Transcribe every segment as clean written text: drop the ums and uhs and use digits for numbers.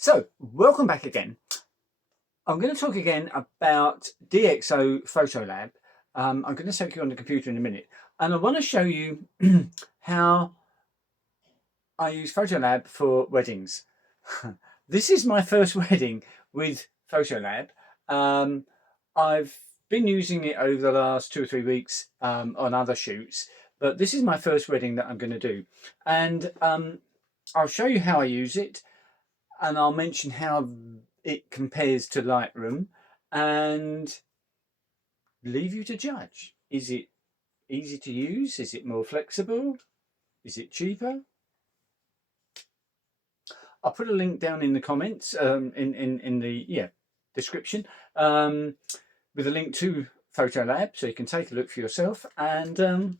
So, welcome back again. I'm going to talk again about DxO PhotoLab. I'm going to take you on the computer in a minute, and I want to show you how I use PhotoLab for weddings. This is my first wedding with PhotoLab. I've been using it over the last 2 or 3 weeks on other shoots, but this is my first wedding that I'm going to do, and I'll show you how I use it, and I'll mention how it compares to Lightroom and leave you to judge. Is it easy to use? Is it more flexible? Is it cheaper? I'll put a link down in the comments, in the description, with a link to PhotoLab so you can take a look for yourself, and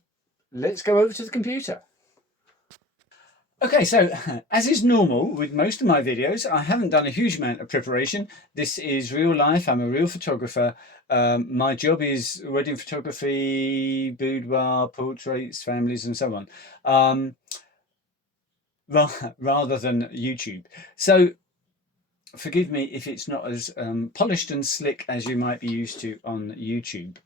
let's go over to the computer. Okay, so as is normal with most of my videos, I haven't done a huge amount of preparation. This is real life. I'm a real photographer. My job is wedding photography, boudoir, portraits, families, and so on, rather than YouTube. So forgive me if it's not as polished and slick as you might be used to on YouTube.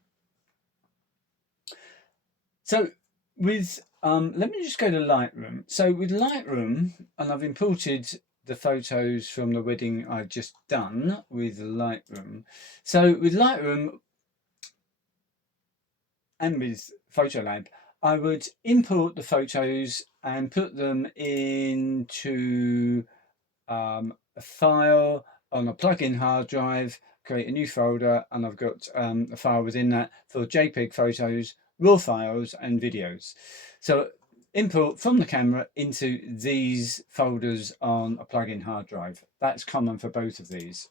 So with let me just go to Lightroom. So with Lightroom, and I've imported the photos from the wedding I've just done with Lightroom. So with Lightroom and with PhotoLab, I would import the photos and put them into a file on a plug-in hard drive, create a new folder, and I've got a file within that for JPEG photos, raw files, and videos. So import from the camera into these folders on a plug-in hard drive. That's common for both of these.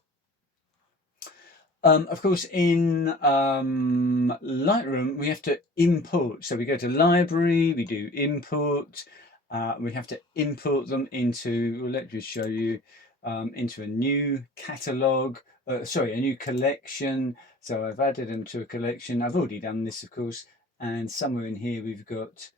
Of course, in Lightroom, we have to import. So we go to library, we do import. We have to import them into, well, let me show you, into a new catalog, sorry, a new collection. So I've added them to a collection. I've already done this, of course. And somewhere in here, we've got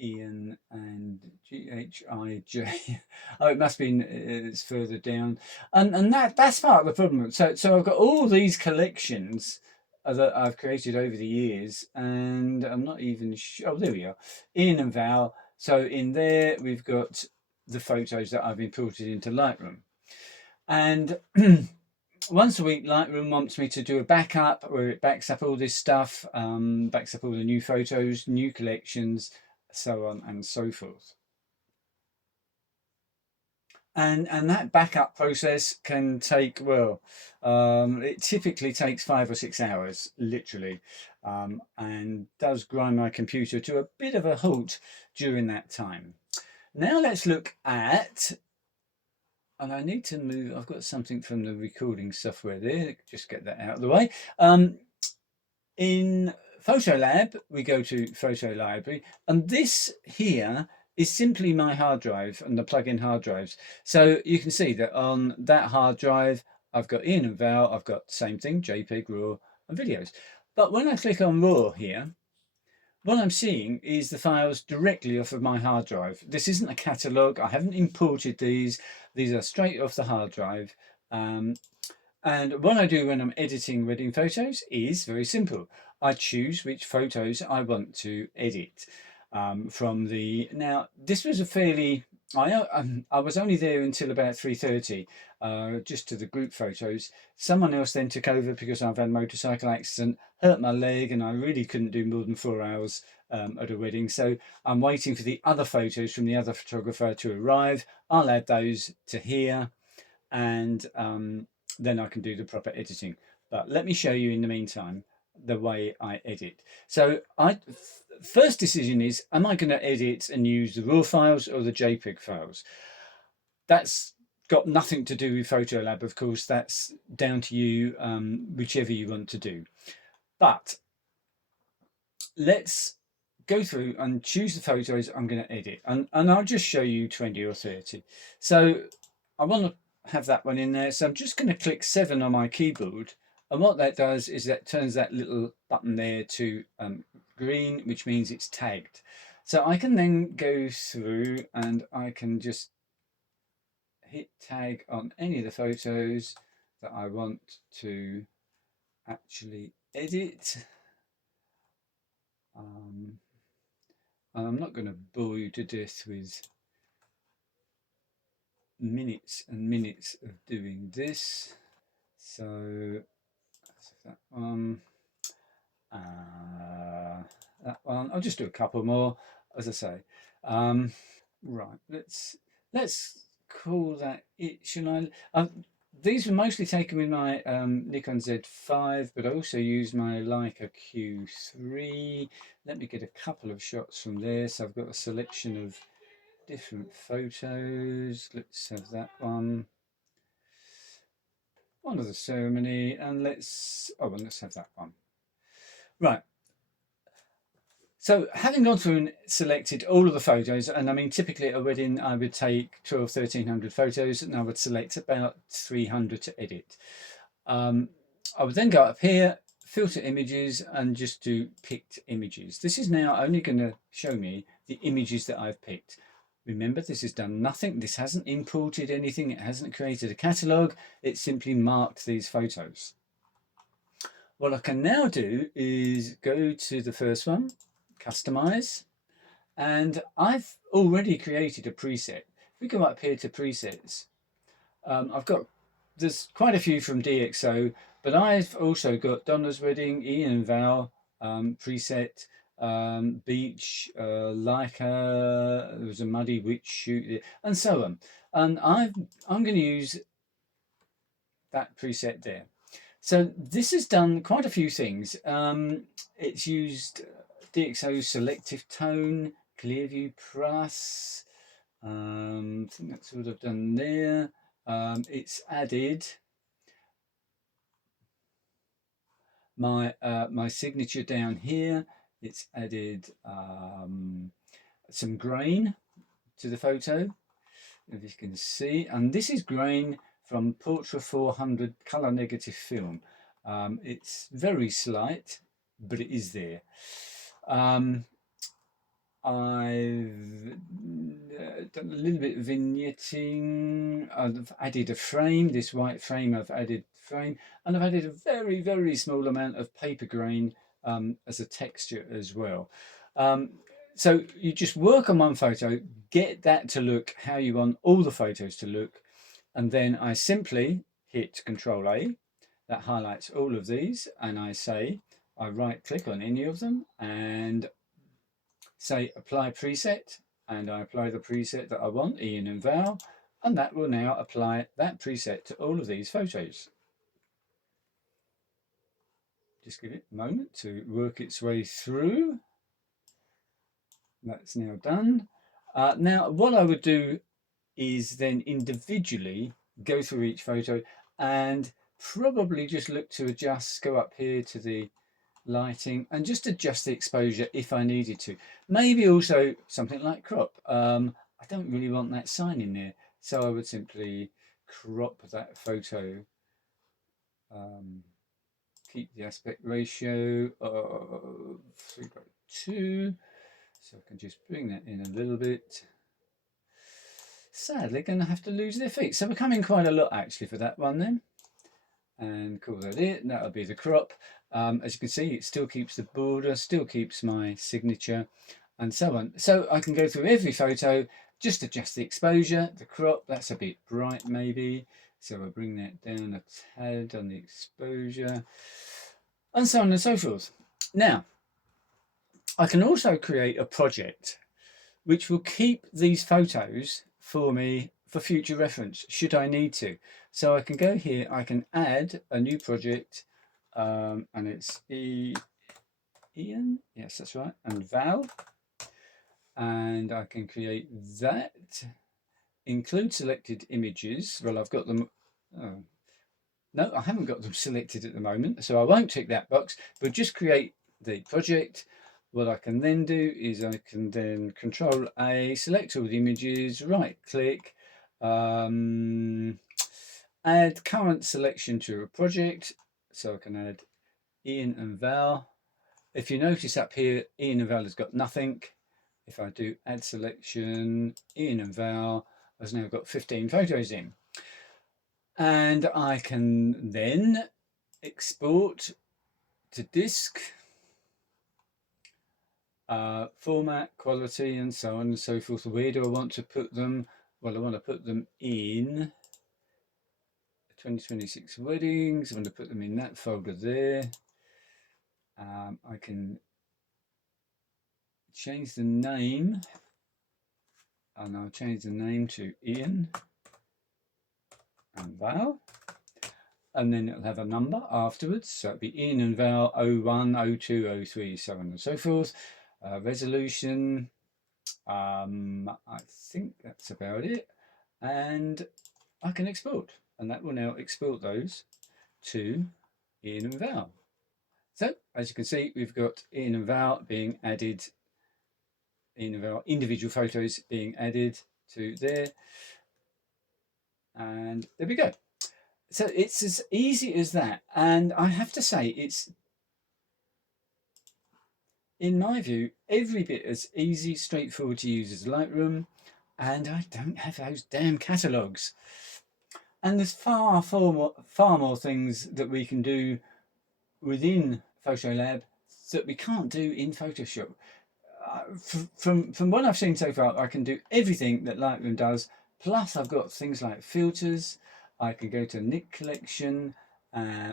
Ian and GHIJ. Oh, it must be it's further down, and that's part of the problem. So I've got all these collections that I've created over the years, and I'm not even sure. Oh, there we are, Ian and Val. So in there we've got the photos that I've imported into Lightroom, and once a week Lightroom wants me to do a backup where it backs up all this stuff, backs up all the new photos, new collections, so on and so forth. And that backup process can take, well, it typically takes 5 or 6 hours, literally, and does grind my computer to a bit of a halt during that time. Now let's look at, and I need to move, I've got something from the recording software there, just get that out of the way. In PhotoLab, we go to Photo Library, and this here is simply my hard drive and the plug-in hard drives. So you can see that on that hard drive, I've got Ian and Val, I've got the same thing, JPEG, RAW, and videos. But when I click on RAW here, what I'm seeing is the files directly off of my hard drive. This isn't a catalogue, I haven't imported these are straight off the hard drive. And what I do when I'm editing wedding photos is very simple. I choose which photos I want to edit from the, now this was a fairly, I was only there until about 3:30, just to the group photos. Someone else then took over because I've had a motorcycle accident, hurt my leg, and I really couldn't do more than 4 hours at a wedding. So I'm waiting for the other photos from the other photographer to arrive. I'll add those to here, and then I can do the proper editing. But let me show you in the meantime the way I edit. So first decision is, am I going to edit and use the raw files or the JPEG files? That's got nothing to do with PhotoLab, of course. That's down to you, whichever you want to do. But let's go through and choose the photos I'm going to edit, and I'll just show you 20 or 30. So I want to have that one in there, so I'm just going to click 7 on my keyboard, and what that does is that turns that little button there to green, which means it's tagged. So I can then go through and I can just hit tag on any of the photos that I want to actually edit. And I'm not going to bore you to death with minutes and minutes of doing this. So that one, that one. I'll just do a couple more, as I say. Right, let's call that it. Should I? These were mostly taken with my Nikon Z5, but I also used my Leica Q3. Let me get a couple of shots from there. So I've got a selection of different photos. Let's have that one. One of the ceremony, and let's have that one. Right. So having gone through and selected all of the photos, and I mean, typically at a wedding, I would take 1,300 photos and I would select about 300 to edit. I would then go up here, filter images, and just do picked images. This is now only going to show me the images that I've picked. Remember, this has done nothing. This hasn't imported anything. It hasn't created a catalogue. It simply marked these photos. What I can now do is go to the first one, customize, and I've already created a preset. If we go up here to presets, there's quite a few from DxO, but I've also got Donna's Wedding, Ian and Val preset, beach, Leica, there was a muddy witch shoot, and so on. And I'm going to use that preset there. So this has done quite a few things. It's used DxO selective tone, Clearview Plus. I think that's what I've done there. It's added my my signature down here. It's added some grain to the photo, if you can see, and this is grain from Portra 400 color negative film. It's very slight, but it is there. I've done a little bit of vignetting. I've added a frame, this white frame, I've added frame, and I've added a very, very small amount of paper grain as a texture as well. So you just work on one photo, get that to look how you want all the photos to look, and then I simply hit Control A. That highlights all of these, and I right click on any of them and say apply preset, and I apply the preset that I want, Ian and Val, and that will now apply that preset to all of these photos. Just give it a moment to work its way through. That's now done. Now what I would do is then individually go through each photo and probably just look to adjust, go up here to the lighting and just adjust the exposure if I needed to. Maybe also something like crop. I don't really want that sign in there, so I would simply crop that photo. Keep the aspect ratio of 3:2, so I can just bring that in a little bit. Sadly, going to have to lose their feet, so we're coming quite a lot actually for that one then. And call that it. That'll be the crop. As you can see, it still keeps the border, still keeps my signature, and so on. So I can go through every photo, just adjust the exposure, the crop. That's a bit bright maybe, so I'll bring that down a tad on the exposure, and so on and so forth. Now, I can also create a project which will keep these photos for me for future reference should I need to. So I can go here, I can add a new project, and it's Ian, yes that's right, and Val, and I can create that, include selected images. Well, I've got them, no, I haven't got them selected at the moment, so I won't tick that box, but just create the project. What I can then do is I can then Control A, select all the images, right click, add current selection to a project. So I can add Ian and Val. If you notice up here, Ian and Val has got nothing. If I do add selection, Ian and Val, has now got 15 photos in. And I can then export to disk, format, quality, and so on and so forth. Where do I want to put them? Well, I want to put them in 2026 weddings. I want to put them in that folder there. I can change the name, and I'll change the name to Ian and Val, and then it'll have a number afterwards, so it'll be Ian and Val 01, 02, 03, so on and so forth. Resolution, I think that's about it, and I can export, and that will now export those to Ian and Val. So as you can see, we've got Ian and Val being added, Ian and Val individual photos being added to there, and there we go. So it's as easy as that, and I have to say it's, in my view, every bit as easy, straightforward to use as Lightroom, and I don't have those damn catalogues. And there's far more things that we can do within PhotoLab that we can't do in Photoshop. From what I've seen so far, I can do everything that Lightroom does. Plus, I've got things like filters. I can go to Nick Collection,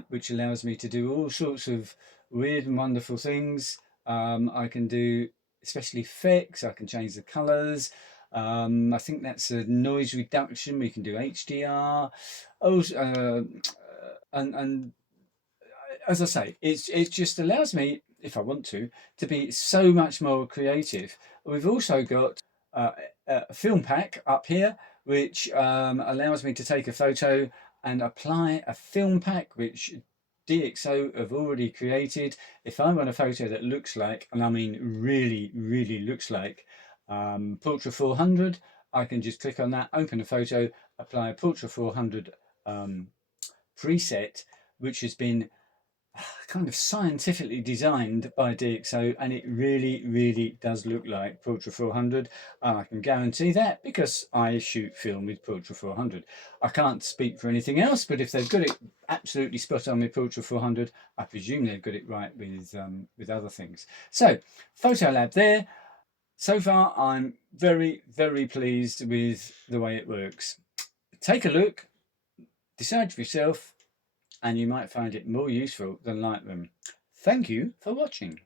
which allows me to do all sorts of weird and wonderful things. I can do especially effects. I can change the colors. I think that's a noise reduction. We can do HDR. Oh, and as I say, it just allows me, if I want to be so much more creative. We've also got a film pack up here, which allows me to take a photo and apply a film pack, which DxO have already created. If I want a photo that looks like, and I mean really, really looks like Portrait 400, I can just click on that, open a photo, apply a Portrait 400 preset, which has been kind of scientifically designed by DxO, and it really, really does look like Portrait 400. I can guarantee that because I shoot film with Portrait 400. I can't speak for anything else, but if they've got it absolutely spot on with Portrait 400, I presume they've got it right with other things. So, PhotoLab there. So far, I'm very, very pleased with the way it works. Take a look, decide for yourself, and you might find it more useful than Lightroom. Thank you for watching.